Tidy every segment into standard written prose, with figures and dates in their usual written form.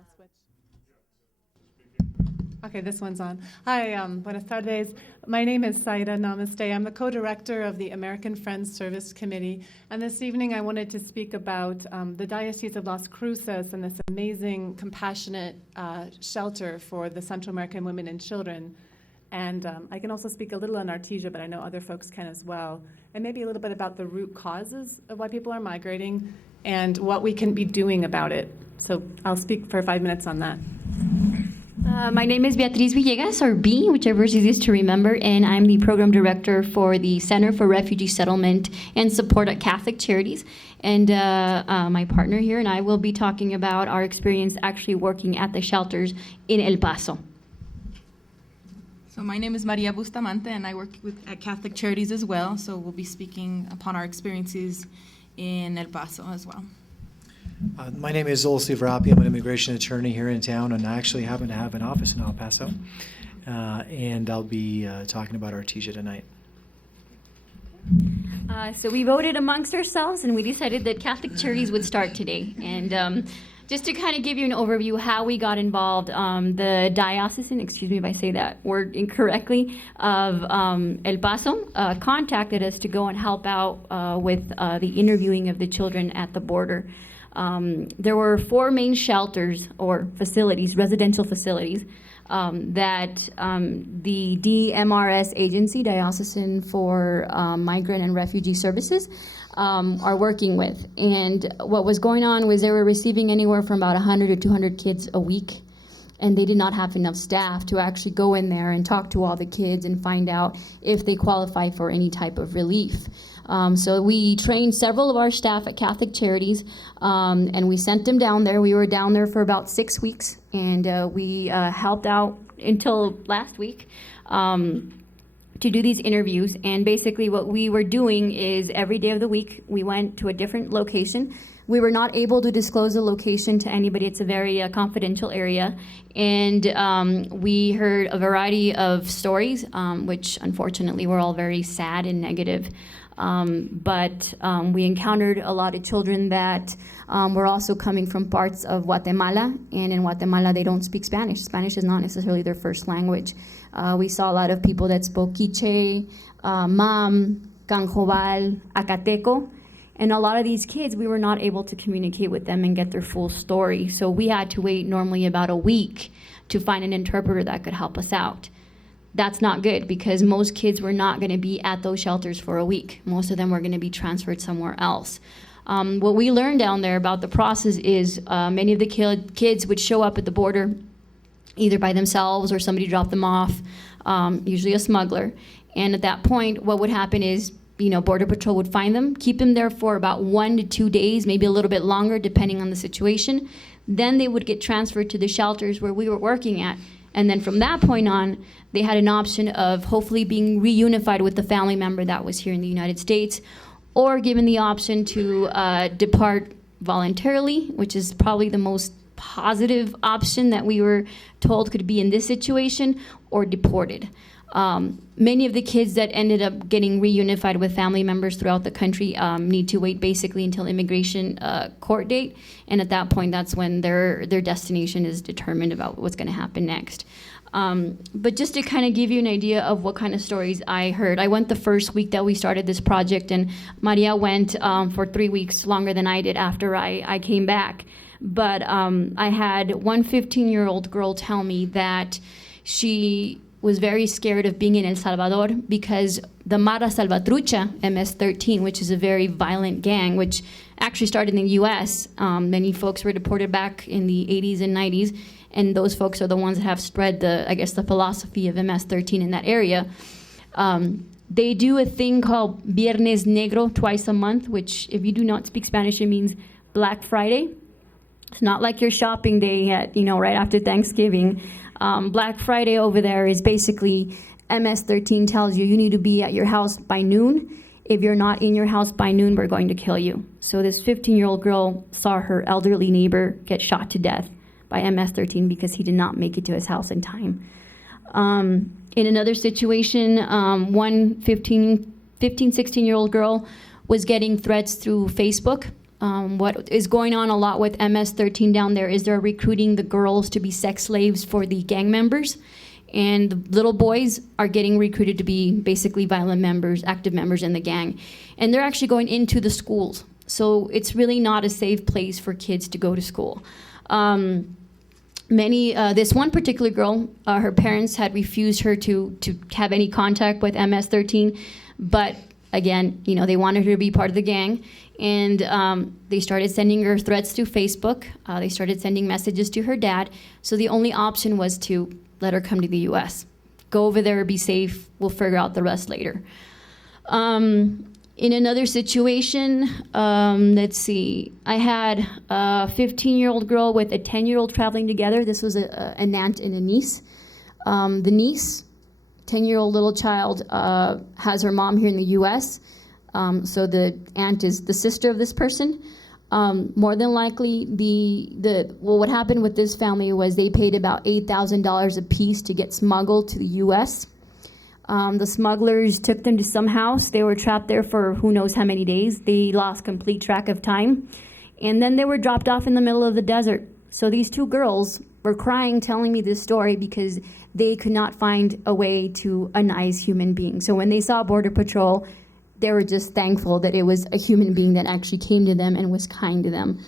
I'll switch. Okay, this one's on. Hi, buenas tardes. My name is Sayrah. Namaste. I'm the co-director of the American Friends Service Committee. And this evening I wanted to speak about the Diocese of Las Cruces and this amazing, compassionate shelter for the Central American women and children. And I can also speak a little on Artesia, but I know other folks can as well. And maybe a little bit about the root causes of why people are migrating and what we can be doing about it. So I'll speak for 5 minutes on that. My name is Beatriz Villegas, or B, whichever is easiest to remember, and I'm the program director for the Center for Refugee Settlement and Support at Catholic Charities. And my partner here and I will be talking about our experience actually working at the shelters in El Paso. So my name is Maria Bustamante, and I work at Catholic Charities as well. So we'll be speaking upon our experiences in El Paso as well. My name is Olsi Vrapi. I'm an immigration attorney here in town, and I actually happen to have an office in El Paso. And I'll be talking about Artesia tonight. So we voted amongst ourselves, and we decided that Catholic Charities would start today. And just to kind of give you an overview how we got involved, the diocesan, excuse me if I say that word incorrectly, of El Paso contacted us to go and help out with the interviewing of the children at the border. There were 4 main shelters or facilities, residential facilities, that the DMRS agency, Diocesan for Migrant and Refugee Services, are working with. And what was going on was they were receiving anywhere from about 100 to 200 kids a week, and they did not have enough staff to actually go in there and talk to all the kids and find out if they qualify for any type of relief. So we trained several of our staff at Catholic Charities, and we sent them down there. We were down there for about 6 weeks, and we helped out until last week to do these interviews. And basically what we were doing is every day of the week, we went to a different location. We were not able to disclose the location to anybody. It's a very confidential area. And we heard a variety of stories, which unfortunately were all very sad and negative. But we encountered a lot of children that were also coming from parts of Guatemala, and in Guatemala they don't speak Spanish. Spanish is not necessarily their first language. We saw a lot of people that spoke Quiche, Mam, Canjobal, Acateco, and a lot of these kids, we were not able to communicate with them and get their full story. So we had to wait normally about a week to find an interpreter that could help us out. That's not good because most kids were not going to be at those shelters for a week. Most of them were going to be transferred somewhere else. What we learned down there about the process is many of the kids would show up at the border either by themselves or somebody dropped them off, usually a smuggler. And at that point, what would happen is, Border Patrol would find them, keep them there for about 1 to 2 days, maybe a little bit longer, depending on the situation. Then they would get transferred to the shelters where we were working at. And then from that point on, they had an option of hopefully being reunified with the family member that was here in the United States, or given the option to depart voluntarily, which is probably the most positive option that we were told could be in this situation, or deported. Many of the kids that ended up getting reunified with family members throughout the country need to wait basically until immigration court date, and at that point, that's when their destination is determined about what's going to happen next. But just to kind of give you an idea of what kind of stories I heard, I went the first week that we started this project, and Maria went for 3 weeks, longer than I did after I came back. But I had one 15-year-old girl tell me that she was very scared of being in El Salvador because the Mara Salvatrucha, MS-13, which is a very violent gang, which actually started in the U.S. Many folks were deported back in the 80s and 90s, and those folks are the ones that have spread the philosophy of MS-13 in that area. They do a thing called Viernes Negro twice a month, which if you do not speak Spanish, it means Black Friday. It's not like your shopping day at, right after Thanksgiving. Black Friday over there is basically MS-13 tells you need to be at your house by noon. If you're not in your house by noon, we're going to kill you. So this 15-year-old girl saw her elderly neighbor get shot to death by MS-13 because he did not make it to his house in time. In another situation, one 16-year-old girl was getting threats through Facebook What is going on a lot with MS-13 down there is they're recruiting the girls to be sex slaves for the gang members, and the little boys are getting recruited to be basically violent members, active members in the gang. And they're actually going into the schools. So it's really not a safe place for kids to go to school. This one particular girl, her parents had refused her to have any contact with MS-13, but again, they wanted her to be part of the gang, and they started sending her threats through Facebook. They started sending messages to her dad, so the only option was to let her come to the U.S. Go over there, be safe, we'll figure out the rest later. In another situation, let's see, I had a 15-year-old girl with a 10-year-old traveling together. This was an aunt and a niece. The niece, 10-year-old little child, has her mom here in the U.S., so the aunt is the sister of this person. More than likely, what happened with this family was they paid about $8,000 a piece to get smuggled to the U.S. The smugglers took them to some house. They were trapped there for who knows how many days. They lost complete track of time. And then they were dropped off in the middle of the desert. So these two girls were crying, telling me this story because they could not find a way to a nice human being. So when they saw Border Patrol, they were just thankful that it was a human being that actually came to them and was kind to them.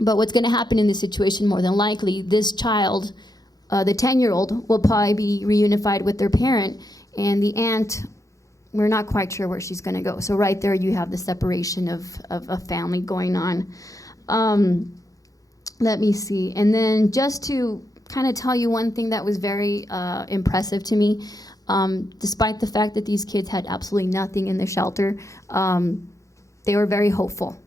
But what's going to happen in this situation, more than likely, this child, the 10-year-old, will probably be reunified with their parent, and the aunt, we're not quite sure where she's going to go. So right there you have the separation of a family going on. Let me see. And then just to kind of tell you one thing that was very impressive to me, despite the fact that these kids had absolutely nothing in the shelter, they were very hopeful.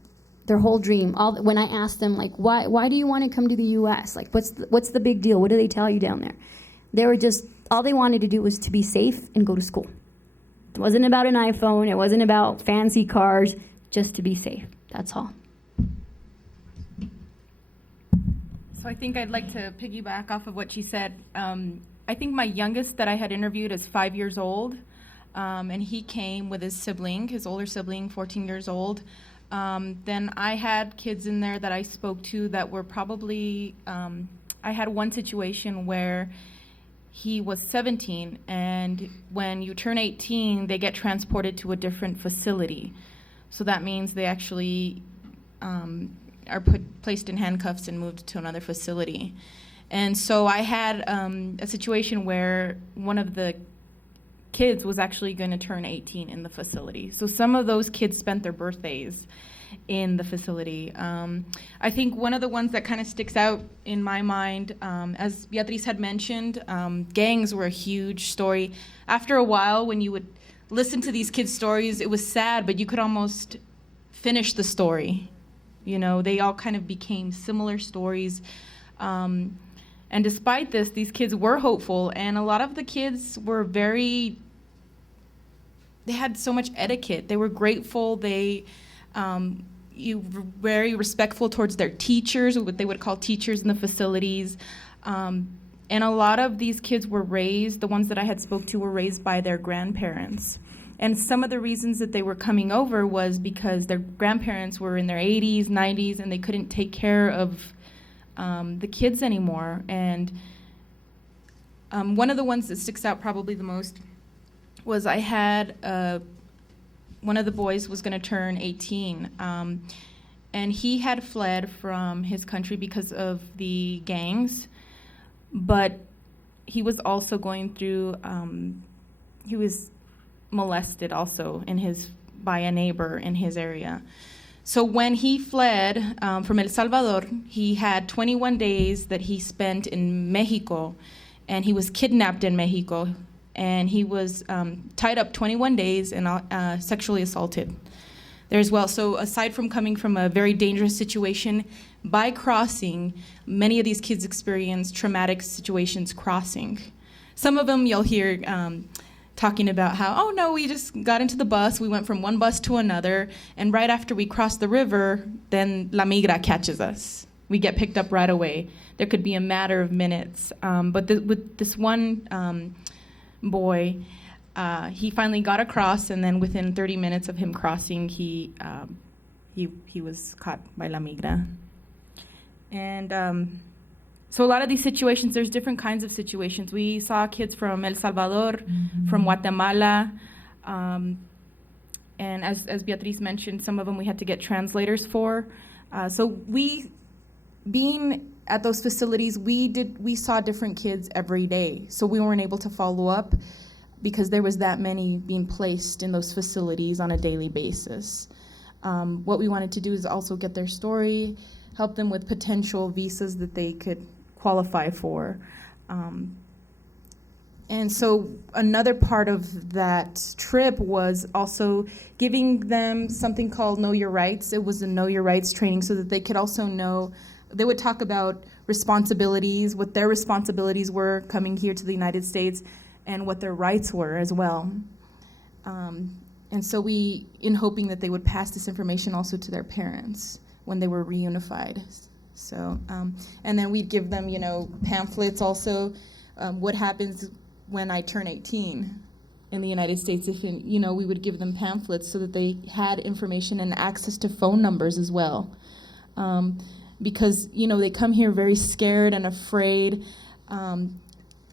Their whole dream, when I asked them, like, why do you want to come to the U.S.? Like, what's the big deal? What do they tell you down there? They were just, all they wanted to do was to be safe and go to school. It wasn't about an iPhone. It wasn't about fancy cars, just to be safe. That's all. So I think I'd like to piggyback off of what she said. I think my youngest that I had interviewed is 5 years old, and he came with his sibling, his older sibling, 14 years old. Then I had kids in there that I spoke to that were probably, I had one situation where he was 17, and when you turn 18, they get transported to a different facility. So that means they actually are placed in handcuffs and moved to another facility. And so I had a situation where one of the kids was actually going to turn 18 in the facility. So some of those kids spent their birthdays in the facility. I think one of the ones that kind of sticks out in my mind, as Beatriz had mentioned, gangs were a huge story. After a while, when you would listen to these kids' stories, it was sad, but you could almost finish the story. They all kind of became similar stories. And despite this, these kids were hopeful, and a lot of the kids were they had so much etiquette. They were grateful. They were very respectful towards their teachers, what they would call teachers in the facilities. And a lot of these kids were raised, the ones that I had spoke to were raised by their grandparents. And some of the reasons that they were coming over was because their grandparents were in their 80s, 90s, and they couldn't take care of the kids anymore. And one of the ones that sticks out probably the most was I had one of the boys was going to turn 18, and he had fled from his country because of the gangs, but he was also going through, he was molested also by a neighbor in his area. So when he fled from El Salvador, he had 21 days that he spent in Mexico, and he was kidnapped in Mexico, and he was tied up 21 days and sexually assaulted there as well. So aside from coming from a very dangerous situation, by crossing, many of these kids experience traumatic situations crossing. Some of them you'll hear talking about how, oh no, we just got into the bus, we went from one bus to another, and right after we crossed the river, then La Migra catches us. We get picked up right away. There could be a matter of minutes. But with this one boy, he finally got across, and then within 30 minutes of him crossing, he he was caught by La Migra. And so a lot of these situations, there's different kinds of situations. We saw kids from El Salvador, from Guatemala, and as Beatriz mentioned, some of them we had to get translators for. So we, being at those facilities, we saw different kids every day. So we weren't able to follow up because there was that many being placed in those facilities on a daily basis. What we wanted to do is also get their story, help them with potential visas that they could qualify for. And so another part of that trip was also giving them something called Know Your Rights. It was a Know Your Rights training so that they could also know, they would talk about responsibilities, what their responsibilities were coming here to the United States, and what their rights were as well. And so we, in hoping that they would pass this information also to their parents when they were reunified. So, and then we'd give them, pamphlets also, what happens when I turn 18 in the United States. If, we would give them pamphlets so that they had information and access to phone numbers as well. Because, they come here very scared and afraid.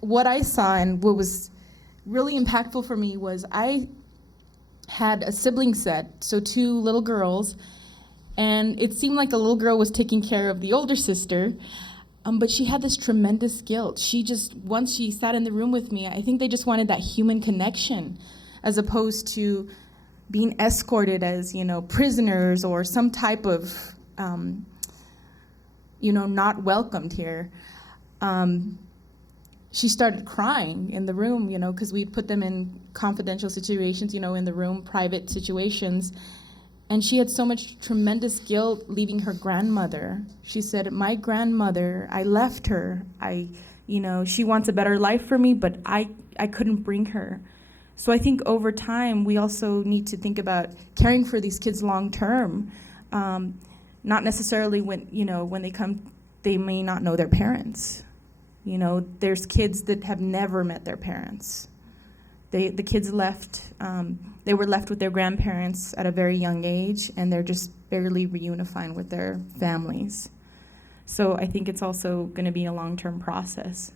What I saw and what was really impactful for me was I had a sibling set, so 2 little girls, and it seemed like the little girl was taking care of the older sister, but she had this tremendous guilt. She just, once she sat in the room with me, I think they just wanted that human connection, as opposed to being escorted as, prisoners or some type of, not welcomed here. She started crying in the room, because we'd put them in confidential situations, in the room, private situations. And she had so much tremendous guilt leaving her grandmother. She said, my grandmother, I left her. She wants a better life for me, but I couldn't bring her. So I think over time, we also need to think about caring for these kids long term. Not necessarily when they come, they may not know their parents. There's kids that have never met their parents. The kids left, they were left with their grandparents at a very young age, and they're just barely reunifying with their families. So I think it's also going to be a long-term process.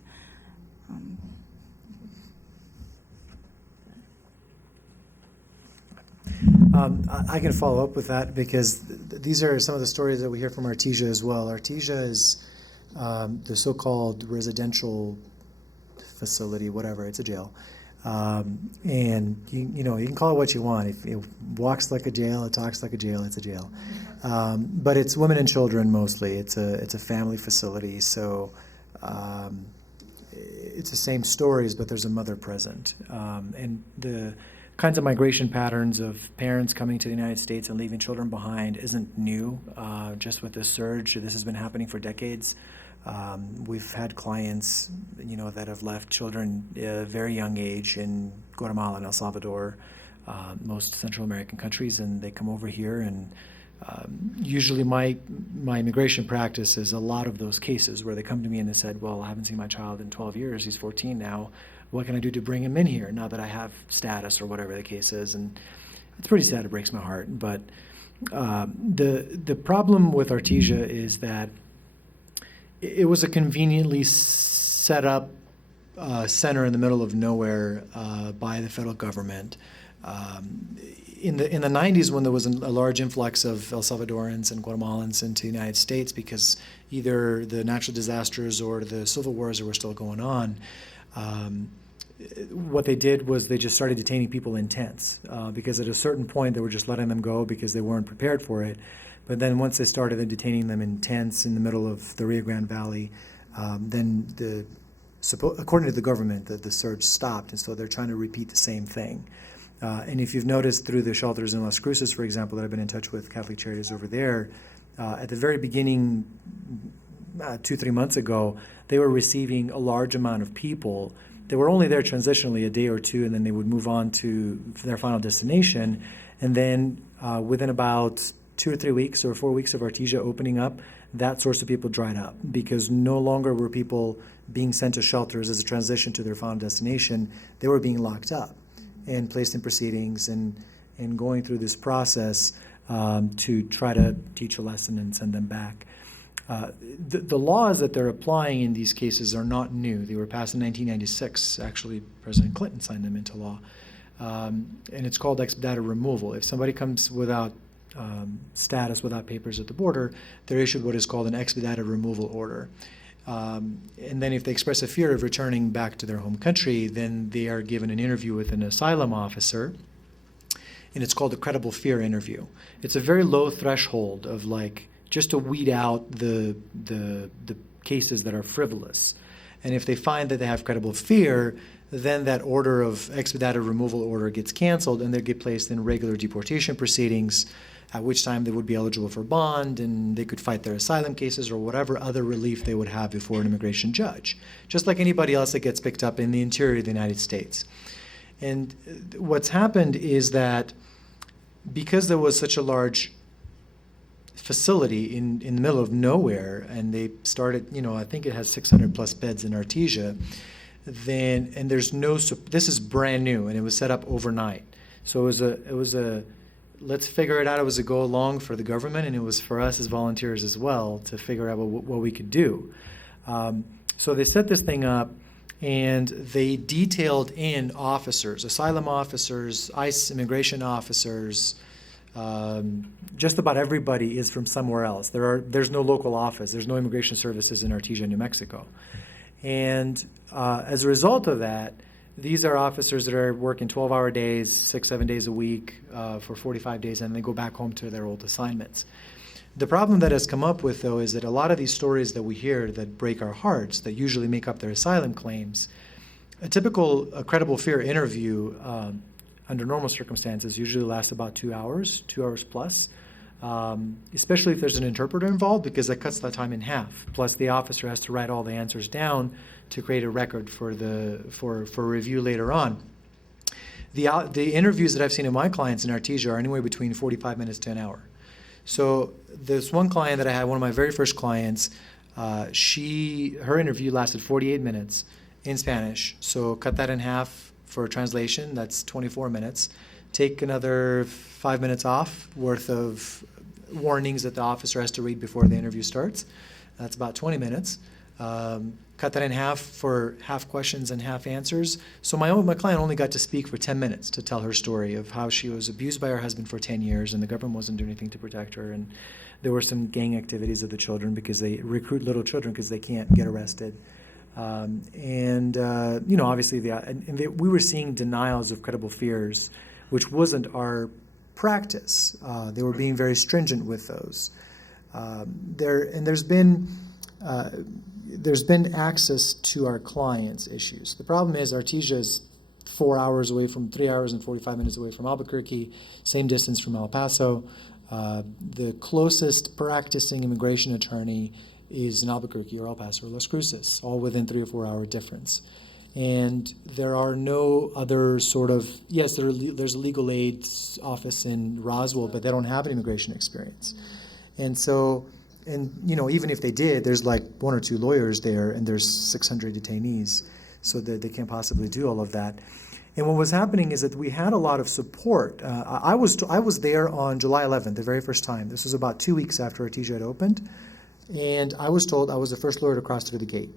I can follow up with that because these are some of the stories that we hear from Artesia as well. Artesia is the so-called residential facility, whatever, it's a jail. And you can call it what you want. If it walks like a jail, it talks like a jail, it's a jail. But it's women and children mostly. It's a family facility, so it's the same stories, but there's a mother present. And the kinds of migration patterns of parents coming to the United States and leaving children behind isn't new. Just with this surge, this has been happening for decades. We've had clients, that have left children at a very young age in Guatemala and El Salvador, most Central American countries, and they come over here. And usually my immigration practice is a lot of those cases where they come to me and they said, well, I haven't seen my child in 12 years. He's 14 now. What can I do to bring him in here now that I have status or whatever the case is? And it's pretty sad. It breaks my heart. But the problem with Artesia is that it was a conveniently set up center in the middle of nowhere by the federal government. In the 90s, when there was a large influx of El Salvadorans and Guatemalans into the United States because either the natural disasters or the civil wars that were still going on, what they did was they just started detaining people in tents because at a certain point they were just letting them go because they weren't prepared for it. But then once they started detaining them in tents in the middle of the Rio Grande Valley, then according to the government, the surge stopped, and so they're trying to repeat the same thing. And if you've noticed through the shelters in Las Cruces, for example, that I've been in touch with Catholic Charities over there, at the very beginning, 2-3 months ago, they were receiving a large amount of people. They were only there transitionally a day or two, and then they would move on to their final destination. And then within about 2 or 3 weeks or 4 weeks of Artesia opening up, that source of people dried up because no longer were people being sent to shelters as a transition to their final destination. They were being locked up and placed in proceedings and going through this process to try to teach a lesson and send them back. The laws that they're applying in these cases are not new. They were passed in 1996. Actually, President Clinton signed them into law. And it's called expedited removal. If somebody comes without status, without papers at the border, they're issued what is called an expedited removal order. And then if they express a fear of returning back to their home country, then they are given an interview with an asylum officer, and it's called a credible fear interview. It's a very low threshold of just to weed out the cases that are frivolous. And if they find that they have credible fear, then that order of expedited removal order gets canceled and they get placed in regular deportation proceedings, at which time they would be eligible for bond and they could fight their asylum cases or whatever other relief they would have before an immigration judge, just like anybody else that gets picked up in the interior of the United States. And what's happened is that because there was such a large facility in the middle of nowhere, and they started, I think it has 600 plus beds in Artesia, and there's this is brand new, and it was set up overnight. So it was a let's figure it out. It was a go along for the government, and it was for us as volunteers as well to figure out what we could do. So they set this thing up, and they detailed in officers, asylum officers, ICE immigration officers. Just about everybody is from somewhere else. There's no local office. There's no immigration services in Artesia, New Mexico. And as a result of that, these are officers that are working 12-hour days, 6-7 days a week for 45 days, and they go back home to their old assignments. The problem that has come up with, though, is that a lot of these stories that we hear that break our hearts, that usually make up their asylum claims, a typical credible fear interview under normal circumstances usually lasts about 2 hours plus, especially if there's an interpreter involved, because that cuts that time in half. Plus, the officer has to write all the answers down to create a record for review later on. The interviews that I've seen of my clients in Artesia are anywhere between 45 minutes to an hour. So this one client that I had, one of my very first clients, her interview lasted 48 minutes in Spanish. So cut that in half for translation, that's 24 minutes. Take another 5 minutes off worth of warnings that the officer has to read before the interview starts. That's about 20 minutes. Cut that in half for half questions and half answers. So my client only got to speak for 10 minutes to tell her story of how she was abused by her husband for 10 years and the government wasn't doing anything to protect her. And there were some gang activities of the children because they recruit little children because they can't get arrested. Obviously, we were seeing denials of credible fears, which wasn't our practice. They were being very stringent with those. There's been access to our clients' issues. The problem is Artesia is 3 hours and 45 minutes away from Albuquerque, same distance from El Paso. The closest practicing immigration attorney is in Albuquerque or El Paso or Las Cruces, all within 3 or 4 hour difference. And there are no other there's a legal aid office in Roswell, but they don't have an immigration experience. And so, even if they did, there's like 1 or 2 lawyers there and there's 600 detainees, so that they can't possibly do all of that. And what was happening is that we had a lot of support. I was there on July 11th, the very first time. This was about 2 weeks after Artesia had opened. And I was told I was the first lawyer to cross through the gate.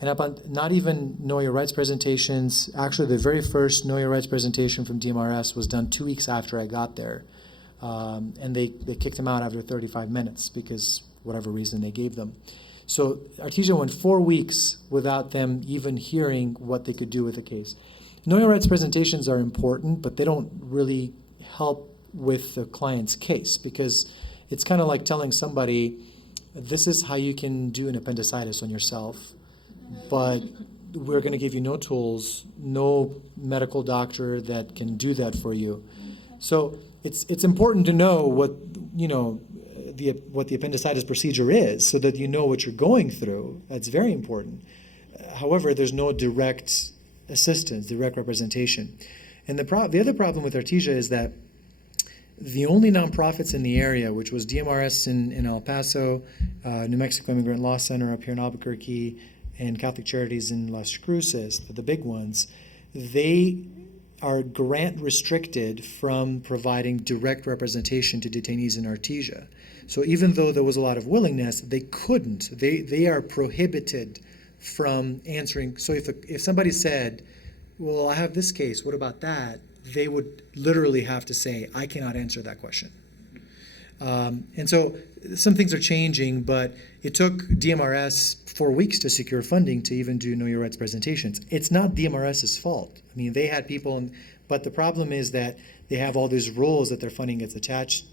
And upon not even Know Your Rights presentations, actually the very first Know Your Rights presentation from DMRS was done 2 weeks after I got there. And they kicked him out after 35 minutes because whatever reason they gave them. So Artesia went 4 weeks without them even hearing what they could do with the case. Know Your Rights presentations are important, but they don't really help with the client's case because it's kind of like telling somebody, this is how you can do an appendicitis on yourself, but we're going to give you no tools, no medical doctor that can do that for you. So it's important to know what the appendicitis procedure is so that you know what you're going through. That's very important. However, there's no direct assistance, direct representation. And the other problem with Artesia is that the only nonprofits in the area, which was DMRS in El Paso, New Mexico Immigrant Law Center up here in Albuquerque, and Catholic Charities in Las Cruces, the big ones, they are grant restricted from providing direct representation to detainees in Artesia. So even though there was a lot of willingness, they couldn't. They are prohibited from answering. So if somebody said, well, I have this case, what about that? They would literally have to say, I cannot answer that question. And so some things are changing, but it took DMRS 4 weeks to secure funding to even do Know Your Rights presentations. It's not DMRS's fault. I mean, they had people, but the problem is that they have all these rules that their funding gets attached,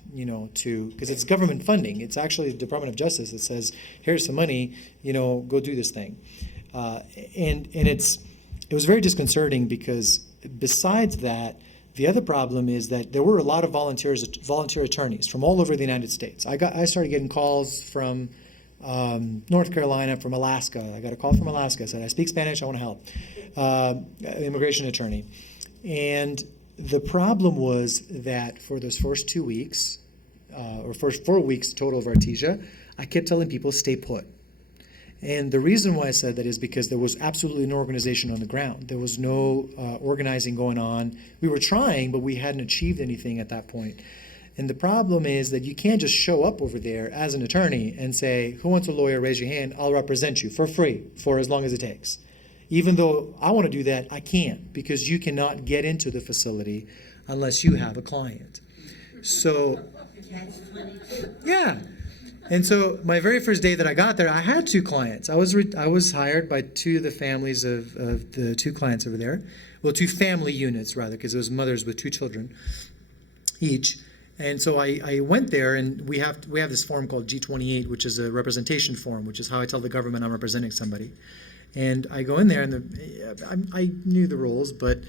to, because it's government funding. It's actually the Department of Justice that says, here's some money, go do this thing. And it was very disconcerting because besides that, the other problem is that there were a lot of volunteer attorneys from all over the United States. I started getting calls from North Carolina, from Alaska. I got a call from Alaska. I said, I speak Spanish, I want to help. Immigration attorney. And the problem was that for those first 2 weeks, or first 4 weeks total of Artesia, I kept telling people, stay put. And the reason why I said that is because there was absolutely no organization on the ground. There was no organizing going on. We were trying, but we hadn't achieved anything at that point. And the problem is that you can't just show up over there as an attorney and say, who wants a lawyer, raise your hand, I'll represent you for free for as long as it takes. Even though I want to do that, I can't, because you cannot get into the facility unless you have a client. So, yeah. And so my very first day that I got there, I had 2 clients. I was hired by 2 of the families of the 2 clients over there. Well, 2 family units, rather, because it was mothers with 2 children each. And so I went there, and we have this form called G28, which is a representation form, which is how I tell the government I'm representing somebody. And I go in there, and I knew the rules, but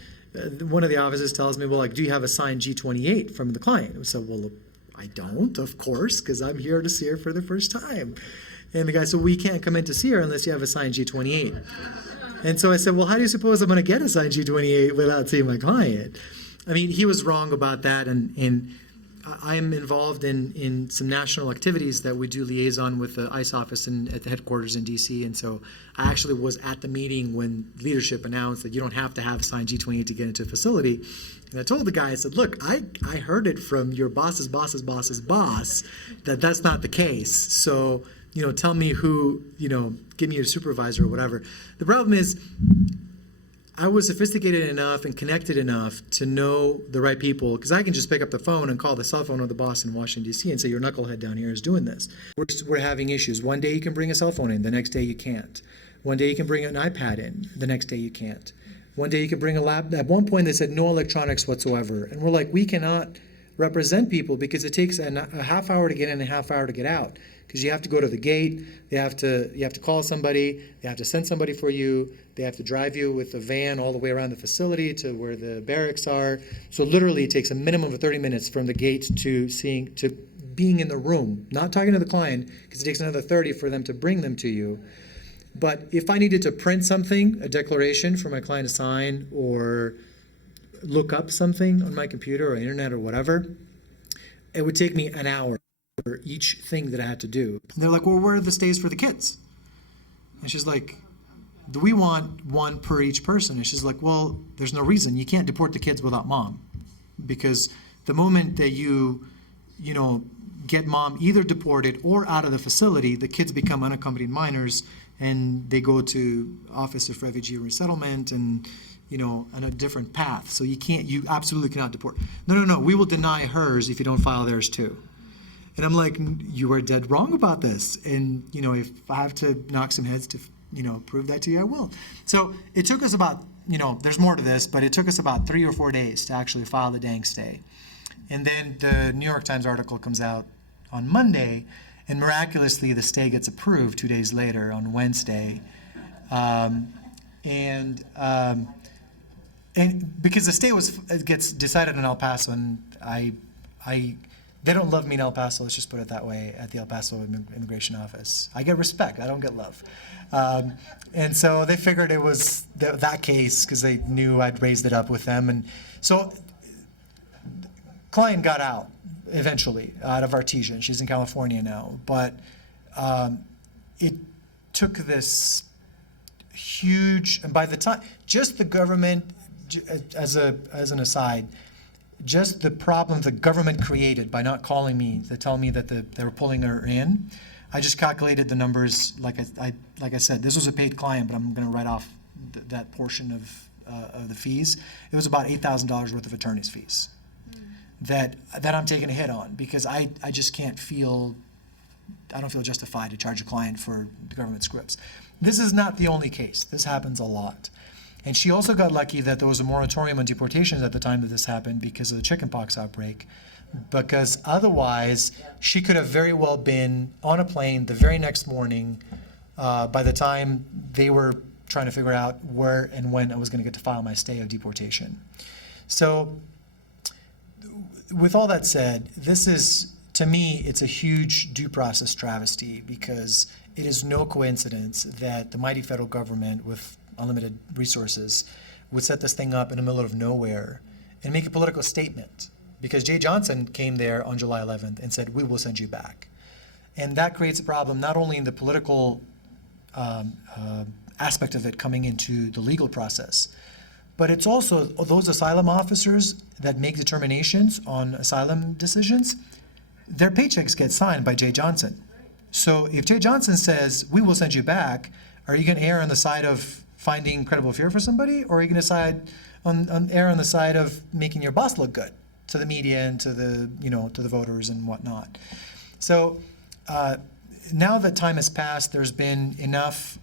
one of the officers tells me, well, like, do you have a signed G28 from the client? So, well, I don't, of course, because I'm here to see her for the first time. And the guy said, well, you can't come in to see her unless you have a signed G28. And so I said, well, how do you suppose I'm going to get a signed G28 without seeing my client? I mean, he was wrong about that, and I'm involved in some national activities that we do liaison with the ICE office at the headquarters in D.C., and so I actually was at the meeting when leadership announced that you don't have to have a signed G28 to get into a facility. And I told the guy, I said, look, I heard it from your boss's boss's boss's boss that that's not the case. So, tell me who, give me your supervisor or whatever. The problem is, I was sophisticated enough and connected enough to know the right people, because I can just pick up the phone and call the cell phone of the boss in Washington, D.C. and say, your knucklehead down here is doing this. We're having issues. One day you can bring a cell phone in, the next day you can't. One day you can bring an iPad in, the next day you can't. One day you can bring a laptop. At one point they said no electronics whatsoever. And we're like, we cannot represent people because it takes a half hour to get in and a half hour to get out. Because you have to go to the gate, you have to call somebody, they have to send somebody for you, they have to drive you with a van all the way around the facility to where the barracks are. So literally it takes a minimum of 30 minutes from the gate to being in the room, not talking to the client, because it takes another 30 for them to bring them to you. But if I needed to print something, a declaration for my client to sign, or look up something on my computer or internet or whatever, it would take me an hour for each thing that I had to do. And they're like, well, where are the stays for the kids? And she's like, do we want one per each person? And she's like, well, there's no reason. You can't deport the kids without mom. Because the moment that you get mom either deported or out of the facility, the kids become unaccompanied minors, and they go to Office of Refugee Resettlement and on a different path. So you absolutely cannot deport. No, we will deny hers if you don't file theirs too. And I'm like, you are dead wrong about this. And, if I have to knock some heads to, prove that to you, I will. So it took us about, there's more to this, but it took us about 3 or 4 days to actually file the dang stay. And then the New York Times article comes out on Monday, and miraculously the stay gets approved 2 days later on Wednesday. And because the stay gets decided in El Paso, and they don't love me in El Paso, let's just put it that way, at the El Paso Immigration Office. I get respect, I don't get love. And so they figured it was that case because they knew I'd raised it up with them. And so client got out eventually, out of Artesia. She's in California now. But it took this huge, and by the time, just the government, as an aside, just the problem the government created by not calling me to tell me that they were pulling her in. I just calculated the numbers. Like I said, this was a paid client, but I'm going to write off that portion of the fees. It was about $8,000 worth of attorney's fees that I'm taking a hit on, because I just can't feel. I don't feel justified to charge a client for the government scripts. This is not the only case. This happens a lot. And she also got lucky that there was a moratorium on deportations at the time that this happened because of the chickenpox outbreak. Because otherwise, she could have very well been on a plane the very next morning by the time they were trying to figure out where and when I was going to get to file my stay of deportation. So with all that said, this is, to me, it's a huge due process travesty, because it is no coincidence that the mighty federal government with unlimited resources would set this thing up in the middle of nowhere and make a political statement. Because Jay Johnson came there on July 11th and said, we will send you back. And that creates a problem not only in the political aspect of it coming into the legal process, but it's also those asylum officers that make determinations on asylum decisions, their paychecks get signed by Jay Johnson. So if Jay Johnson says, we will send you back, are you going to err on the side of finding credible fear for somebody, or are you going to err on the side of making your boss look good to the media and to the voters and whatnot? So now that time has passed, there's been enough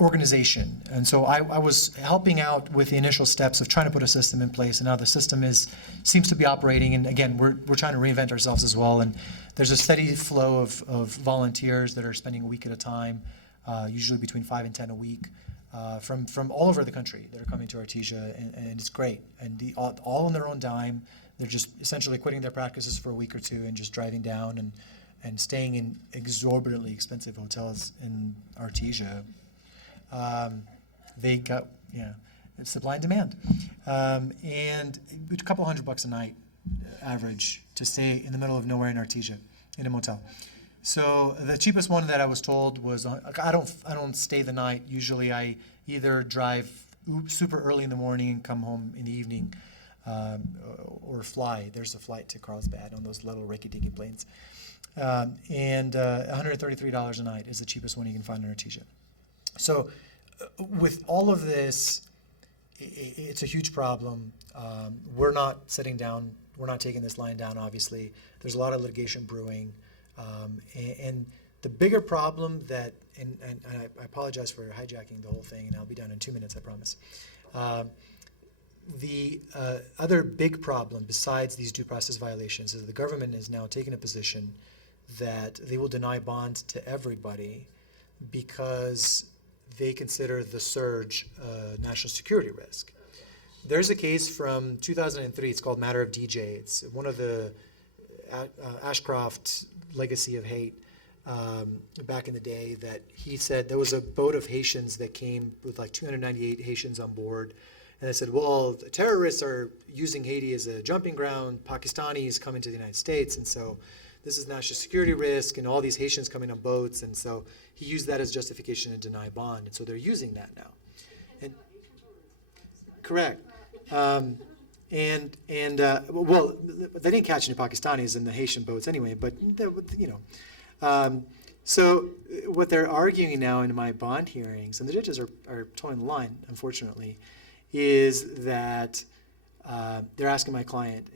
organization. And so I was helping out with the initial steps of trying to put a system in place, and now the system seems to be operating. And again, we're trying to reinvent ourselves as well. And there's a steady flow of volunteers that are spending a week at a time, usually between 5 and 10 a week, from all over the country that are coming to Artesia, and it's great. And all on their own dime. They're just essentially quitting their practices for a week or two and just driving down and staying in exorbitantly expensive hotels in Artesia. They got, it's supply and demand. And a couple $100 a night average to stay in the middle of nowhere in Artesia in a motel. So the cheapest one that I was told was, I don't stay the night. Usually I either drive super early in the morning and come home in the evening, or fly. There's a flight to Carlsbad on those little rickety planes. And $133 a night is the cheapest one you can find in Artesia. So with all of this, it's a huge problem. We're not sitting down. We're not taking this line down, obviously. There's a lot of litigation brewing. And the bigger problem that, and I apologize for hijacking the whole thing, and I'll be done in 2 minutes, I promise. The other big problem besides these due process violations is the government is now taking a position that they will deny bond to everybody because they consider the surge a national security risk. There's a case from 2003, it's called Matter of DJ. It's one of the Ashcroft legacy of hate back in the day, that he said there was a boat of Haitians that came with like 298 Haitians on board. And they said, well, the terrorists are using Haiti as a jumping ground. Pakistanis coming to the United States. And so this is national security risk, and all these Haitians coming on boats. And so he used that as justification to deny bond. And so they're using that now. And correct. Well, they didn't catch any Pakistanis in the Haitian boats anyway, but, so what they're arguing now in my bond hearings, and the judges are towing the line, unfortunately, is that they're asking my client,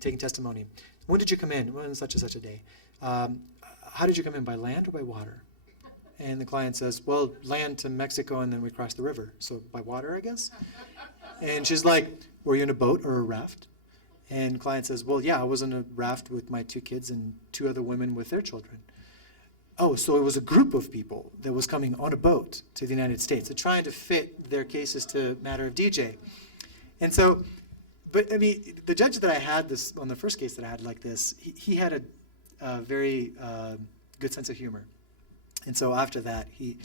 taking testimony, when did you come in? When such and such a day? How did you come in, by land or by water? And the client says, well, land to Mexico, and then we crossed the river. So by water, I guess? And she's like, were you in a boat or a raft? And the client says, well, yeah, I was in a raft with my 2 kids and 2 other women with their children. Oh, so it was a group of people that was coming on a boat to the United States. They're trying to fit their cases to Matter of DJ. And so, but I mean, the judge that I had this, on the first case that I had like this, he had a very good sense of humor. And so after that, he,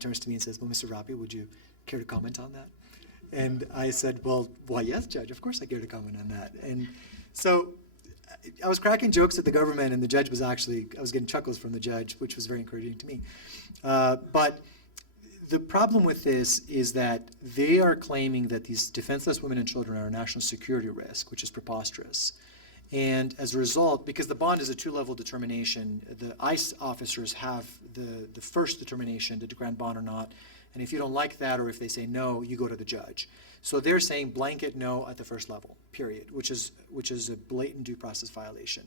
turns to me and says, well, Mr. Vrapi, would you care to comment on that? And I said, well, why, yes, Judge, of course I care to comment on that. And so I was cracking jokes at the government, and the judge was I was getting chuckles from the judge, which was very encouraging to me. But the problem with this is that they are claiming that these defenseless women and children are a national security risk, which is preposterous. And as a result, because the bond is a two-level determination, the ICE officers have the first determination to grant bond or not. And if you don't like that, or if they say no, you go to the judge. So they're saying blanket no at the first level, period, which is a blatant due process violation.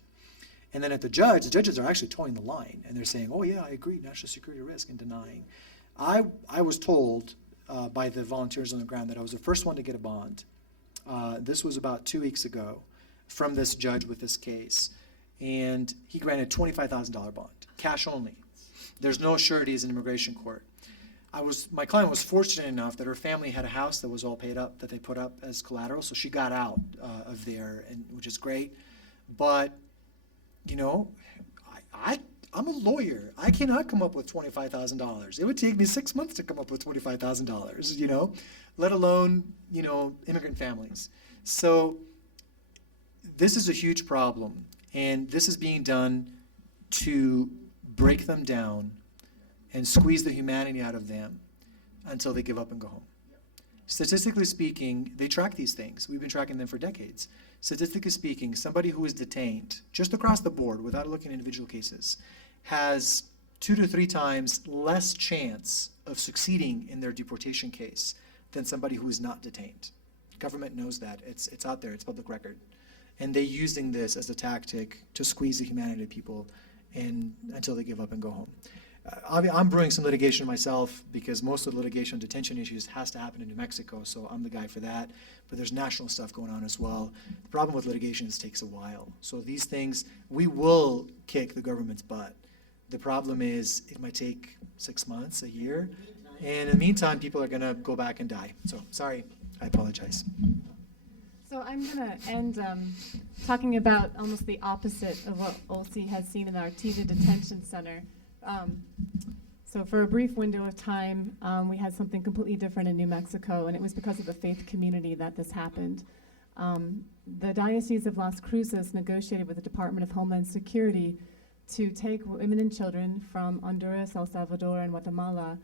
And then at the judges are actually towing the line, and they're saying, oh yeah, I agree, national security risk, and denying. I was told by the volunteers on the ground that I was the first one to get a bond. This was about 2 weeks ago from this judge with this case. And he granted $25,000 bond, cash only. There's no sureties in immigration court. My client was fortunate enough that her family had a house that was all paid up, that they put up as collateral, so she got out of there, which is great. But, you know, I'm a lawyer. I cannot come up with $25,000. It would take me 6 months to come up with $25,000, you know, let alone, you know, immigrant families. So this is a huge problem, and this is being done to break them down and squeeze the humanity out of them until they give up and go home. Statistically speaking, they track these things. We've been tracking them for decades. Statistically speaking, somebody who is detained, just across the board, without looking at individual cases, has 2 to 3 times less chance of succeeding in their deportation case than somebody who is not detained. Government knows that. It's out there. It's public record. And they're using this as a tactic to squeeze the humanity of people until they give up and go home. I'm brewing some litigation myself because most of the litigation on detention issues has to happen in New Mexico, so I'm the guy for that. But there's national stuff going on as well. The problem with litigation is it takes a while. So these things, we will kick the government's butt. The problem is it might take 6 months, a year, and in the meantime, people are going to go back and die. So sorry, I apologize. So I'm going to end talking about almost the opposite of what Olsi has seen in our Artesia Detention Center. So for a brief window of time, we had something completely different in New Mexico, and it was because of the faith community that this happened. The Diocese of Las Cruces negotiated with the Department of Homeland Security to take women and children from Honduras, El Salvador, and Guatemala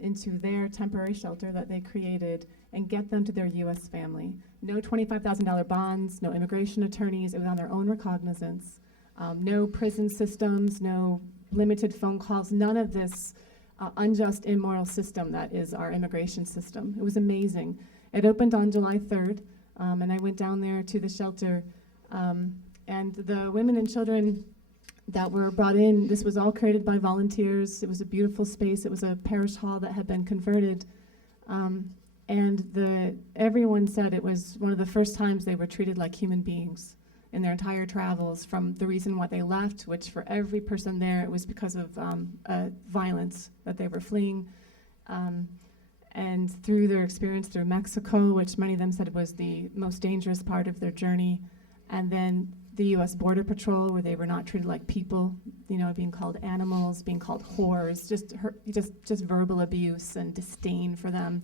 into their temporary shelter that they created and get them to their U.S. family. No $25,000 bonds, no immigration attorneys. It was on their own recognizance. No prison systems, no limited phone calls, none of this unjust, immoral system that is our immigration system. It was amazing. It opened on July 3rd, and I went down there to the shelter, and the women and children that were brought in, this was all created by volunteers. It was a beautiful space. It was a parish hall that had been converted, and everyone said it was one of the first times they were treated like human beings in their entire travels, from the reason why they left, which for every person there, it was because of violence that they were fleeing. And through their experience through Mexico, which many of them said was the most dangerous part of their journey, and then the U.S. Border Patrol, where they were not treated like people, you know, being called animals, being called whores, just verbal abuse and disdain for them.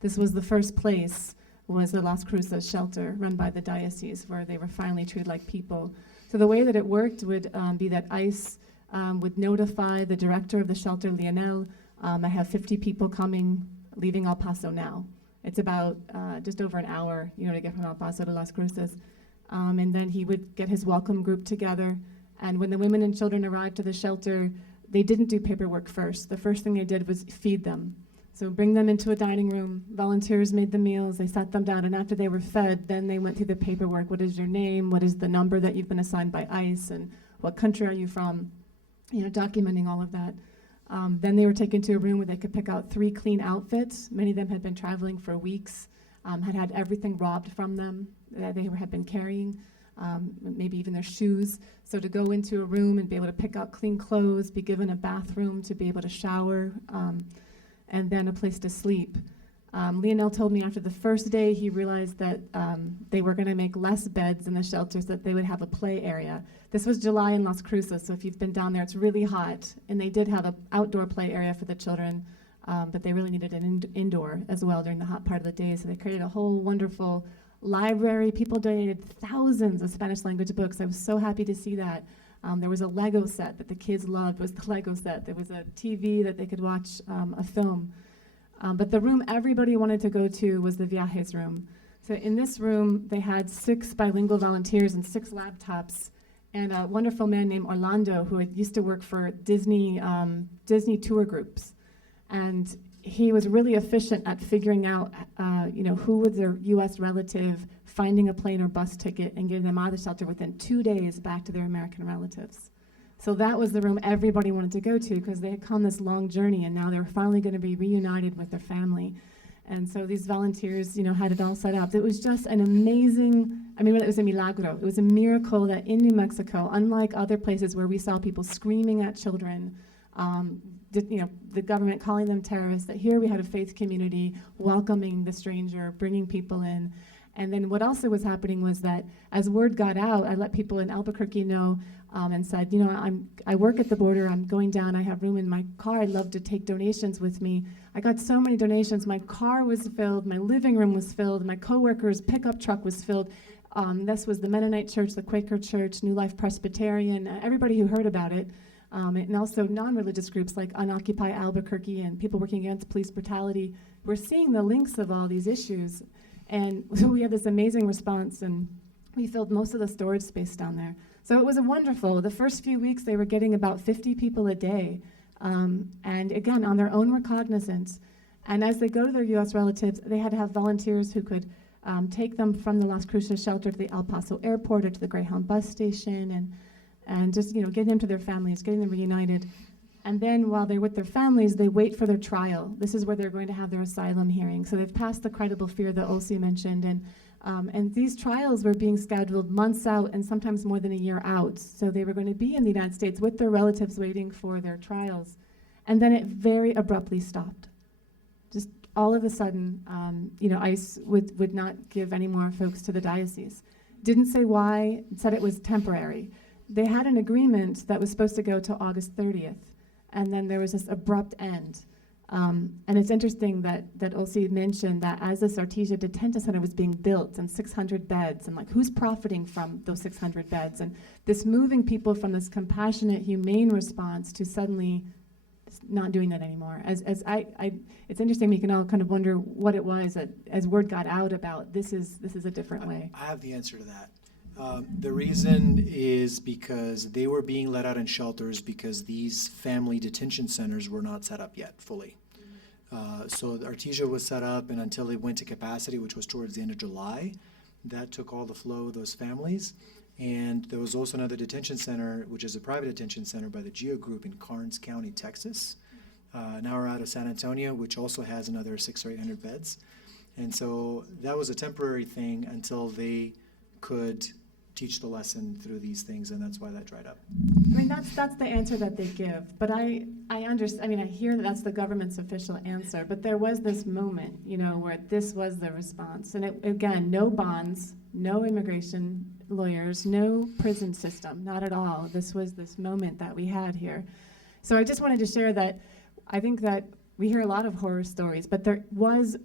This was the first place, was the Las Cruces shelter run by the diocese, where they were finally treated like people. So the way that it worked would be that ICE would notify the director of the shelter, Lionel, I have 50 people coming, leaving El Paso now. It's about just over an hour, you know, to get from El Paso to Las Cruces. And then he would get his welcome group together. And when the women and children arrived to the shelter, they didn't do paperwork first. The first thing they did was feed them. So bring them into a dining room. Volunteers made the meals. They sat them down. And after they were fed, then they went through the paperwork. What is your name? What is the number that you've been assigned by ICE? And what country are you from? You know, documenting all of that. Then they were taken to a room where they could pick out 3 clean outfits. Many of them had been traveling for weeks, had everything robbed from them that they had been carrying, maybe even their shoes. So to go into a room and be able to pick out clean clothes, be given a bathroom to be able to shower, and then a place to sleep. Lionel told me after the first day he realized that they were going to make less beds in the shelters, that they would have a play area. This was July in Las Cruces, so if you've been down there, it's really hot. And they did have an outdoor play area for the children, but they really needed an indoor as well during the hot part of the day. So they created a whole wonderful library. People donated thousands of Spanish language books. I was so happy to see that. There was a Lego set that the kids loved, was the Lego set. There was a TV that they could watch a film. But the room everybody wanted to go to was the Viajes room. So in this room, they had 6 bilingual volunteers and 6 laptops, and a wonderful man named Orlando who used to work for Disney tour groups. And he was really efficient at figuring out, who was their U.S. relative, finding a plane or bus ticket, and getting them out of the shelter within 2 days back to their American relatives. So that was the room everybody wanted to go to because they had come this long journey, and now they're finally going to be reunited with their family. And so these volunteers, had it all set up. It was just an amazing, it was a milagro. It was a miracle that in New Mexico, unlike other places where we saw people screaming at children, the government calling them terrorists, that here we had a faith community welcoming the stranger, bringing people in. And then what also was happening was that as word got out, I let people in Albuquerque know and said, I work at the border, I'm going down, I have room in my car, I'd love to take donations with me. I got so many donations, my car was filled, my living room was filled, my coworker's pickup truck was filled. This was the Mennonite Church, the Quaker Church, New Life Presbyterian, everybody who heard about it. And also non-religious groups like Unoccupy Albuquerque and people working against police brutality. We're seeing the links of all these issues. And so we had this amazing response, and we filled most of the storage space down there. So it was wonderful. The first few weeks, they were getting about 50 people a day. And again, on their own recognizance. And as they go to their U.S. relatives, they had to have volunteers who could take them from the Las Cruces shelter to the El Paso airport or to the Greyhound bus station and just, get them to their families, getting them reunited. And then while they're with their families, they wait for their trial. This is where they're going to have their asylum hearing. So they've passed the credible fear that Olsi mentioned. And these trials were being scheduled months out and sometimes more than a year out. So they were going to be in the United States with their relatives waiting for their trials. And then it very abruptly stopped. Just all of a sudden, ICE would not give any more folks to the diocese. Didn't say why, said it was temporary. They had an agreement that was supposed to go till August 30th. And then there was this abrupt end. And it's interesting that Olsi mentioned that as this Artesia detention center was being built and 600 beds, and who's profiting from those 600 beds? And this moving people from this compassionate, humane response to suddenly not doing that anymore. It's interesting, we can all kind of wonder what it was that as word got out about this is a different way. I have the answer to that. The reason is because they were being let out in shelters because these family detention centers were not set up yet fully. So the Artesia was set up, and until they went to capacity, which was towards the end of July, that took all the flow of those families. And there was also another detention center, which is a private detention center by the Geo Group in Karnes County, Texas. Now we're out of San Antonio, which also has another 600 or 800 beds. And so that was a temporary thing until they could teach the lesson through these things, and that's why that dried up. That's the answer that they give. But I understand. I hear that's the government's official answer. But there was this moment, where this was the response. And again, no bonds, no immigration lawyers, no prison system, not at all. This was this moment that we had here. So I just wanted to share that I think that we hear a lot of horror stories, but it was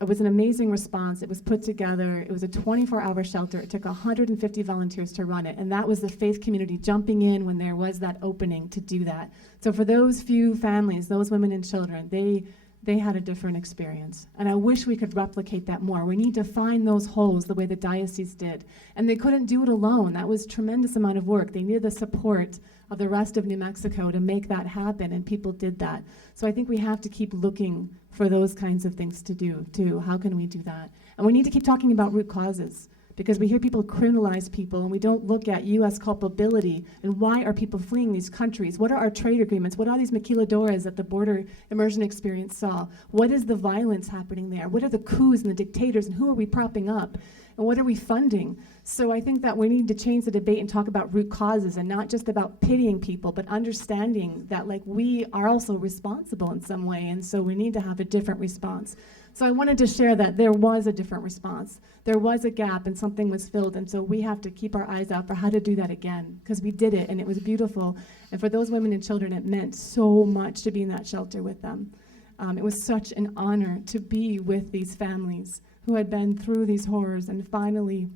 an amazing response. It was put together. It was a 24-hour shelter. It took 150 volunteers to run it, and that was the faith community jumping in when there was that opening to do that. So for those few families, those women and children, they had a different experience. And I wish we could replicate that more. We need to find those holes the way the diocese did. And they couldn't do it alone. That was a tremendous amount of work. They needed the support of the rest of New Mexico to make that happen, and people did that. So I think we have to keep looking for those kinds of things to do, too. How can we do that? And we need to keep talking about root causes, because we hear people criminalize people, and we don't look at U.S. culpability, and why are people fleeing these countries? What are our trade agreements? What are these maquiladoras that the border immersion experience saw? What is the violence happening there? What are the coups and the dictators, and who are we propping up? And what are we funding? So I think that we need to change the debate and talk about root causes and not just about pitying people, but understanding that we are also responsible in some way, and so we need to have a different response. So I wanted to share that there was a different response. There was a gap and something was filled, and so we have to keep our eyes out for how to do that again, because we did it and it was beautiful. And for those women and children, it meant so much to be in that shelter with them. It was such an honor to be with these families who had been through these horrors and finally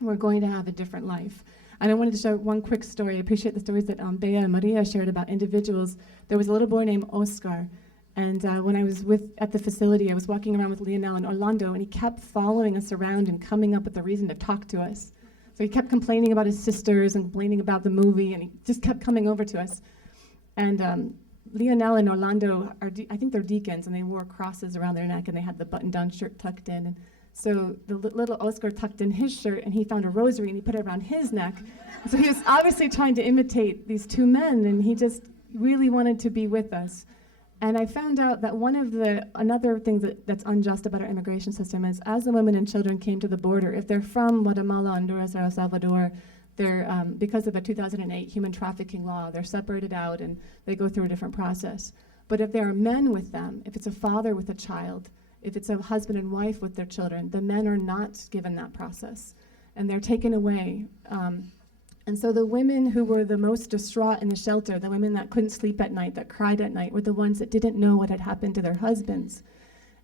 were going to have a different life. And I wanted to share one quick story. I appreciate the stories that Bea and Maria shared about individuals. There was a little boy named Oscar, And when I was at the facility, I was walking around with Lionel and Orlando, and he kept following us around and coming up with a reason to talk to us. So he kept complaining about his sisters and complaining about the movie, and he just kept coming over to us. And Lionel and Orlando I think they're deacons, and they wore crosses around their neck, and they had the button-down shirt tucked in. And so the little Oscar tucked in his shirt, and he found a rosary, and he put it around his neck. So he was obviously trying to imitate these two men, and he just really wanted to be with us. And I found out that another thing that's unjust about our immigration system is, as the women and children came to the border, if they're from Guatemala, Honduras, or El Salvador, they're, because of a 2008 human trafficking law, they're separated out and they go through a different process. But if there are men with them, if it's a father with a child, if it's a husband and wife with their children, the men are not given that process, and they're taken away. And so the women who were the most distraught in the shelter, the women that couldn't sleep at night, that cried at night, were the ones that didn't know what had happened to their husbands,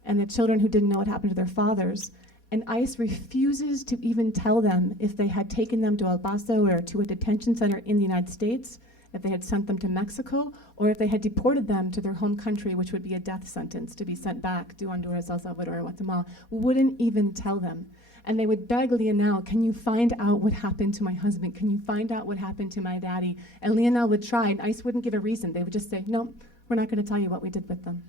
and the children who didn't know what happened to their fathers. And ICE refuses to even tell them if they had taken them to El Paso or to a detention center in the United States, if they had sent them to Mexico, or if they had deported them to their home country, which would be a death sentence to be sent back to Honduras, El Salvador, or Guatemala. Wouldn't even tell them. And they would beg Lionel, can you find out what happened to my husband? Can you find out what happened to my daddy? And Lionel would try, and ICE wouldn't give a reason. They would just say, no, we're not going to tell you what we did with them.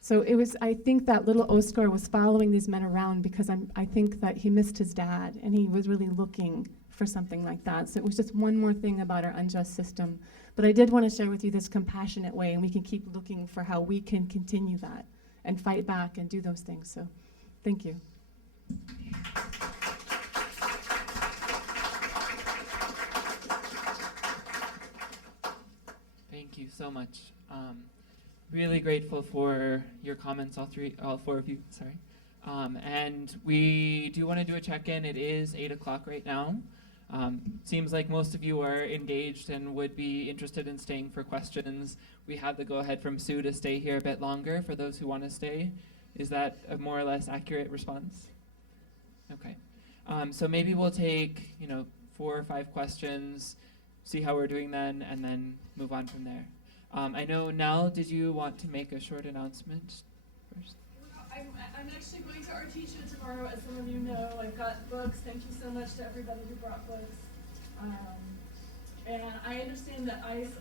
So I think that little Oscar was following these men around because I think that he missed his dad, and he was really looking for something like that. So it was just one more thing about our unjust system. But I did want to share with you this compassionate way, and we can keep looking for how we can continue that and fight back and do those things. So thank you. Thank you so much. Really grateful for your comments, all four of you, sorry. And we do want to do a check-in. It is 8 o'clock right now. Seems like most of you are engaged and would be interested in staying for questions. We have the go-ahead from Sue to stay here a bit longer for those who want to stay. Is that a more or less accurate response? Okay. So maybe we'll take, 4 or 5 questions, see how we're doing then, and then move on from there. I know, Nell, did you want to make a short announcement first? I'm actually going to Artesia tomorrow, as some of you know. I've got books. Thank you so much to everybody who brought books. And I understand that I've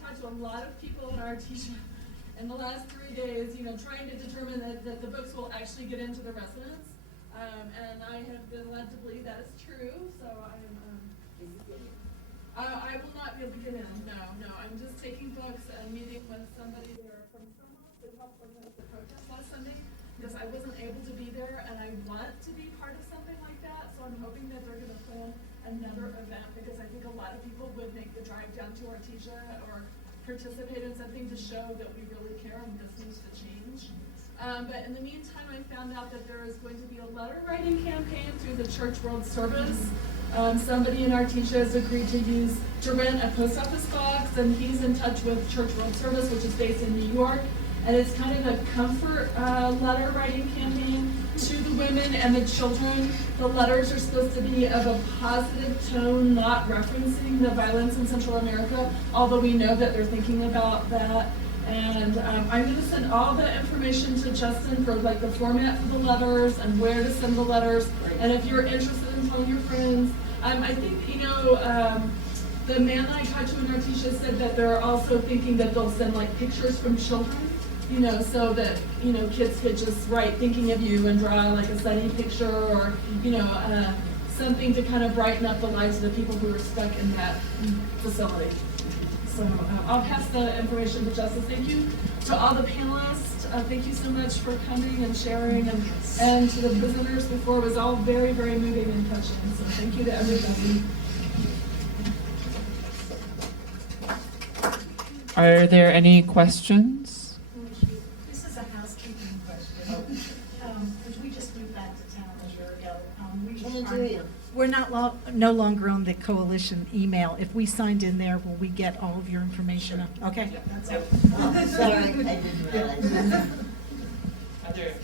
talked to a lot of people in Artesia in the last 3 days, trying to determine that the books will actually get into the residents. And I have been led to believe that is true, so I will not be able to get in. No. I'm just taking books and meeting with somebody there from Schuurman to help organize the protest last Sunday, because I wasn't able to be there, and I want to be part of something like that. So I'm hoping that they're going to plan another event, because I think a lot of people would make the drive down to Artesia or participate in something to show that we really care and this needs to change. But in the meantime, I found out that there is going to be a letter writing campaign through the Church World Service. Somebody in Artesia has agreed to rent a post office box, and he's in touch with Church World Service, which is based in New York. And it's kind of a comfort letter writing campaign to the women and the children. The letters are supposed to be of a positive tone, not referencing the violence in Central America, although we know that they're thinking about that. And I'm going to send all the information to Justin for the format for the letters and where to send the letters. And if you're interested in telling your friends, I think, the man I talked to in Artesia said that they're also thinking that they'll send pictures from children, so that, kids could just write thinking of you and draw a sunny picture or, something to kind of brighten up the lives of the people who are stuck in that facility. So I'll pass the information to Justice. Thank you to all the panelists. Thank you so much for coming and sharing, and to the visitors before. It was all very, very moving and touching. So thank you to everybody. Are there any questions? This is a housekeeping question. Because we just moved back to town a year ago. We're no longer on the coalition email. If we signed in there, will we get all of your information? Okay, that's all. Oh, sorry, I didn't realize that. Other.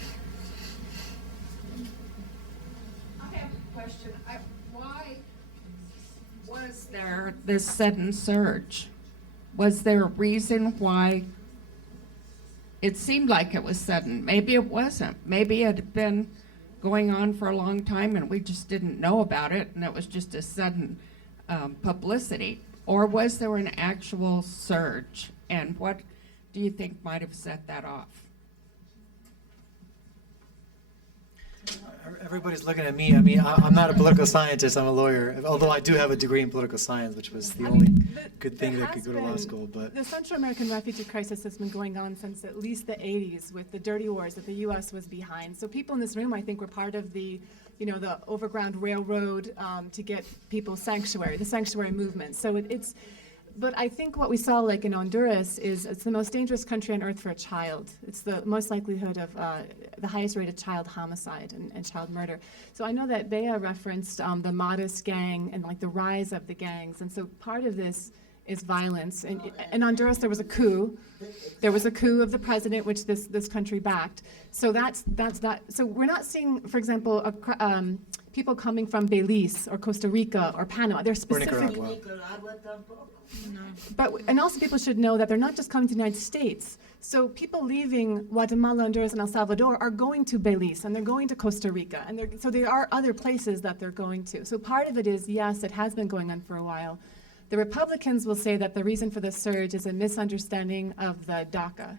I have a question. Why was there this sudden surge? Was there a reason why it seemed like it was sudden. Maybe it wasn't. Maybe it had been going on for a long time and we just didn't know about it and it was just a sudden publicity. Or was there an actual surge? And what do you think might have set that off? Everybody's looking at me. I mean, I'm not a political scientist. I'm a lawyer, although I do have a degree in political science, which was the only good thing that could go to law school. But the Central American refugee crisis has been going on since at least the 80s with the dirty wars that the U.S. was behind. So people in this room, I think, were part of the, the overground railroad to get people sanctuary, the sanctuary movement. So but I think what we saw, like in Honduras, is it's the most dangerous country on earth for a child. It's the most likelihood of the highest rate of child homicide and child murder. So I know that Bea referenced the Modest gang and like the rise of the gangs. And so part of this is violence. In Honduras, there was a coup. There was a coup of the president, which this country backed. So that's that. So we're not seeing, for example, people coming from Belize or Costa Rica or Panama. They're specific. Nicaragua. And also people should know that they're not just coming to the United States. So people leaving Guatemala, Honduras, and El Salvador are going to Belize, and they're going to Costa Rica. And so there are other places that they're going to. So part of it is, yes, it has been going on for a while. The Republicans will say that the reason for the surge is a misunderstanding of the DACA.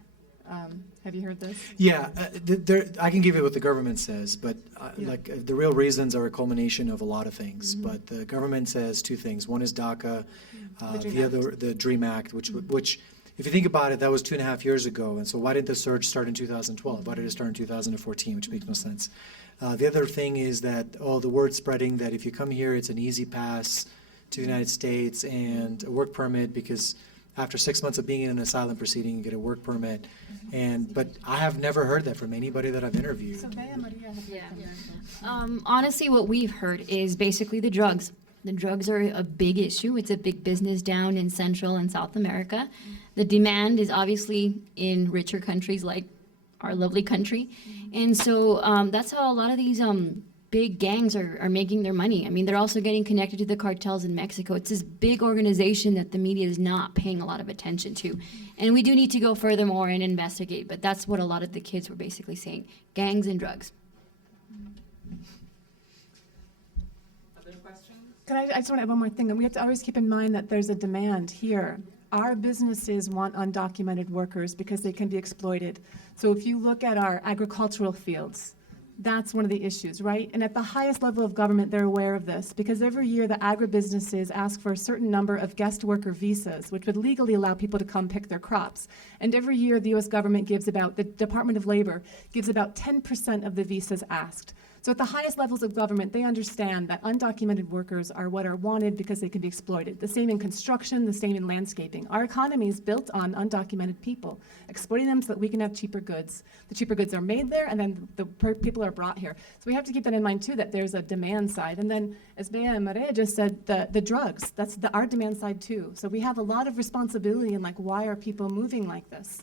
Have you heard this? yeah, I can give you what the government says, but the real reasons are a culmination of a lot of things. But the government says two things. One is DACA, the other, the DREAM Act, which if you think about it, that was 2.5 years ago. And so why did the surge start in 2012? Why did it start in 2014, which makes no sense? The other thing is that, the word's spreading that if you come here, it's an easy pass to the United States and a work permit, because after 6 months of being in an asylum proceeding, you get a work permit. But I have never heard that from anybody that I've interviewed. So Bea Maria has Honestly, what we've heard is basically the drugs. The drugs are a big issue. It's a big business down in Central and South America. The demand is obviously in richer countries like our lovely country. And so that's how a lot of these big gangs are making their money. I mean, they're also getting connected to the cartels in Mexico. It's this big organization that the media is not paying a lot of attention to. And we do need to go furthermore and investigate, but that's what a lot of the kids were basically saying, gangs and drugs. I just want to add one more thing, and we have to always keep in mind that there's a demand here. Our businesses want undocumented workers because they can be exploited. So if you look at our agricultural fields, that's one of the issues, right? And at the highest level of government, they're aware of this because every year the agribusinesses ask for a certain number of guest worker visas, which would legally allow people to come pick their crops. And every year the U.S. government the Department of Labor gives about 10% of the visas asked. So at the highest levels of government, they understand that undocumented workers are what are wanted because they can be exploited. The same in construction, the same in landscaping. Our economy is built on undocumented people, exploiting them so that we can have cheaper goods. The cheaper goods are made there, and then the people are brought here. So we have to keep that in mind, too, that there's a demand side. And then, as Bea and Maria just said, the drugs, that's our demand side, too. So we have a lot of responsibility in, why are people moving like this?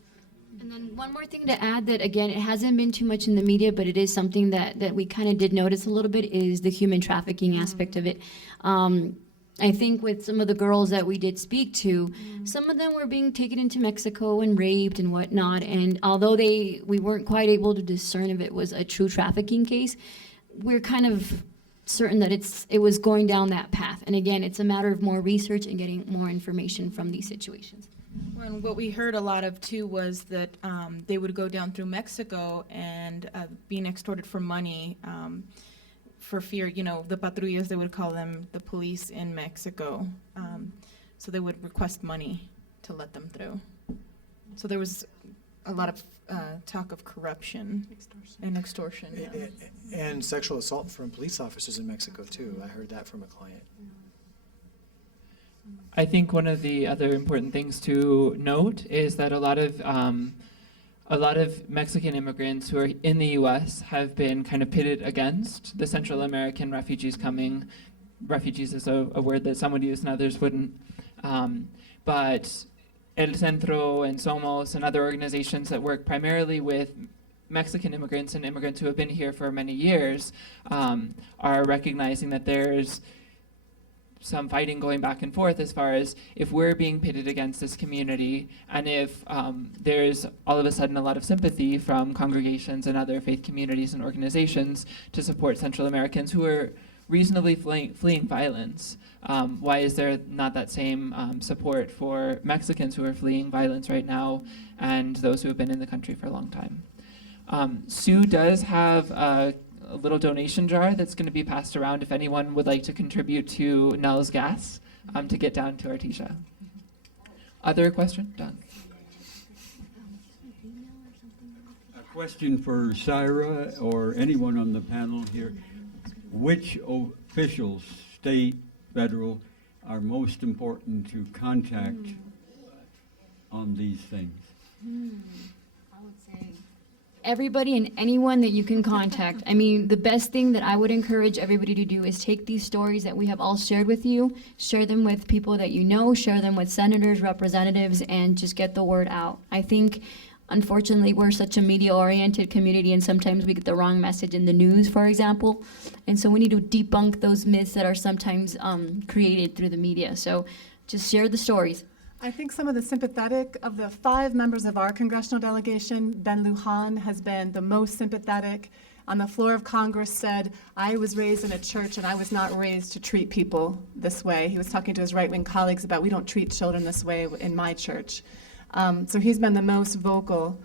And then one more thing to add that, again, it hasn't been too much in the media, but it is something that we kind of did notice a little bit is the human trafficking aspect of it. I think with some of the girls that we did speak to, some of them were being taken into Mexico and raped and whatnot. And although we weren't quite able to discern if it was a true trafficking case, we're kind of certain that it was going down that path. And again, it's a matter of more research and getting more information from these situations. Well, and what we heard a lot of too was that they would go down through Mexico and being extorted for money for fear, the patrullas, they would call them the police in Mexico. So they would request money to let them through. So there was a lot of talk of corruption and extortion. Yeah. And sexual assault from police officers in Mexico too. I heard that from a client. I think one of the other important things to note is that a lot of Mexican immigrants who are in the U.S. have been kind of pitted against the Central American refugees coming. Refugees is a word that some would use and others wouldn't. But El Centro and Somos and other organizations that work primarily with Mexican immigrants and immigrants who have been here for many years are recognizing that there's some fighting going back and forth as far as if we're being pitted against this community, and if there's all of a sudden a lot of sympathy from congregations and other faith communities and organizations to support Central Americans who are reasonably fleeing violence. Why is there not that same support for Mexicans who are fleeing violence right now and those who have been in the country for a long time? Sue does have a little donation jar that's going to be passed around if anyone would like to contribute to Nell's Gas to get down to Artesia. Other question? Done. A question for Sayrah or anyone on the panel here. Which officials, state, federal, are most important to contact on these things? I would say everybody and anyone that you can contact. I mean, the best thing that I would encourage everybody to do is take these stories that we have all shared with you, share them with people that you know, share them with senators, representatives, and just get the word out. I think, unfortunately, we're such a media-oriented community, and sometimes we get the wrong message in the news, for example. And so we need to debunk those myths that are sometimes created through the media. So just share the stories. I think some of the sympathetic of the 5 members of our congressional delegation, Ben Lujan has been the most sympathetic. On the floor of Congress said, I was raised in a church and I was not raised to treat people this way. He was talking to his right-wing colleagues about, we don't treat children this way in my church. So he's been the most vocal.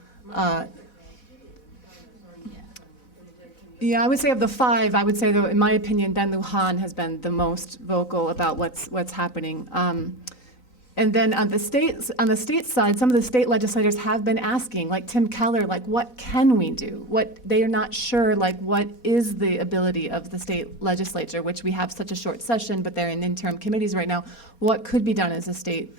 Yeah, I would say of the 5, I would say, though, in my opinion, Ben Lujan has been the most vocal about what's happening. And then on the state side, some of the state legislators have been asking, like Tim Keller, like, what can we do? What they are not sure, like, what is the ability of the state legislature, which we have such a short session, but they're in interim committees right now. What could be done as a state?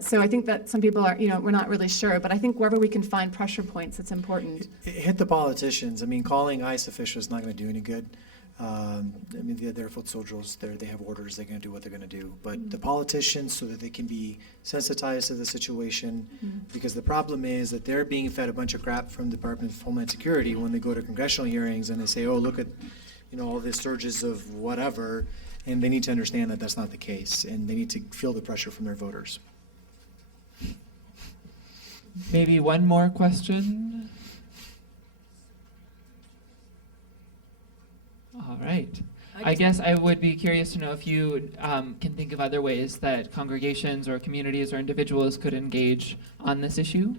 So I think that some people are, we're not really sure, but I think wherever we can find pressure points, it's important. Hit the politicians. I mean, calling ICE officials is not going to do any good. I mean, they're foot soldiers. They have orders. They're going to do what they're going to do. But the politicians, so that they can be sensitized to the situation, because the problem is that they're being fed a bunch of crap from the Department of Homeland Security when they go to congressional hearings and they say, oh, look at, all these surges of whatever, and they need to understand that that's not the case, and they need to feel the pressure from their voters. Maybe one more question. All right. I guess I would be curious to know if you can think of other ways that congregations or communities or individuals could engage on this issue.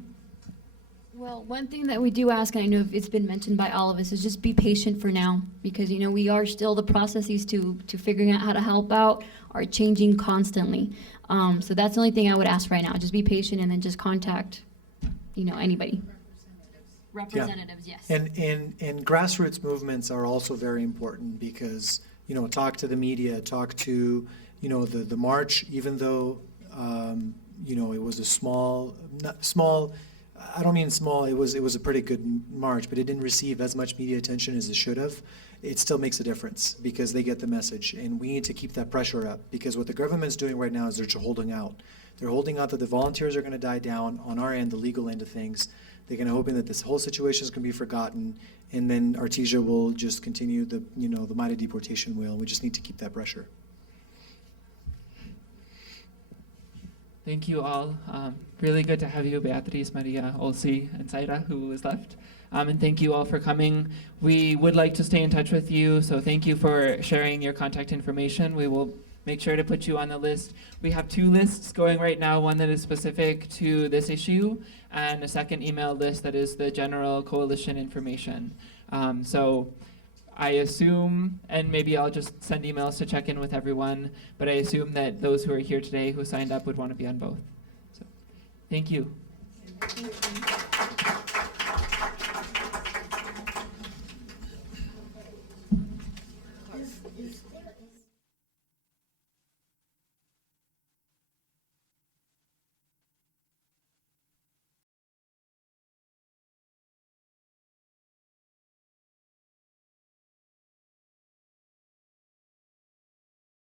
Well, one thing that we do ask, and I know it's been mentioned by all of us, is just be patient for now, because we are still, the processes to figuring out how to help out are changing constantly. So that's the only thing I would ask right now. Just be patient and then just contact, anybody. Representatives, yes. And grassroots movements are also very important because, talk to the media, talk to, the march, even though, it was a small, I don't mean small, it was a pretty good march, but it didn't receive as much media attention as it should have. It still makes a difference because they get the message, and we need to keep that pressure up, because what the government's doing right now is they're just holding out. They're holding out that the volunteers are going to die down on our end, the legal end of things. They're going to hoping that this whole situation is going to be forgotten, and then Artesia will just continue the mighty deportation wheel. We just need to keep that pressure. Thank you all. Really good to have you, Beatriz, Maria, Olsi, and Sayrah, who is left. And thank you all for coming. We would like to stay in touch with you, so thank you for sharing your contact information. We will make sure to put you on the list. We have 2 lists going right now, one that is specific to this issue, and a second email list that is the general coalition information. So I assume, and maybe I'll just send emails to check in with everyone, but I assume that those who are here today who signed up would want to be on both. So, thank you. Is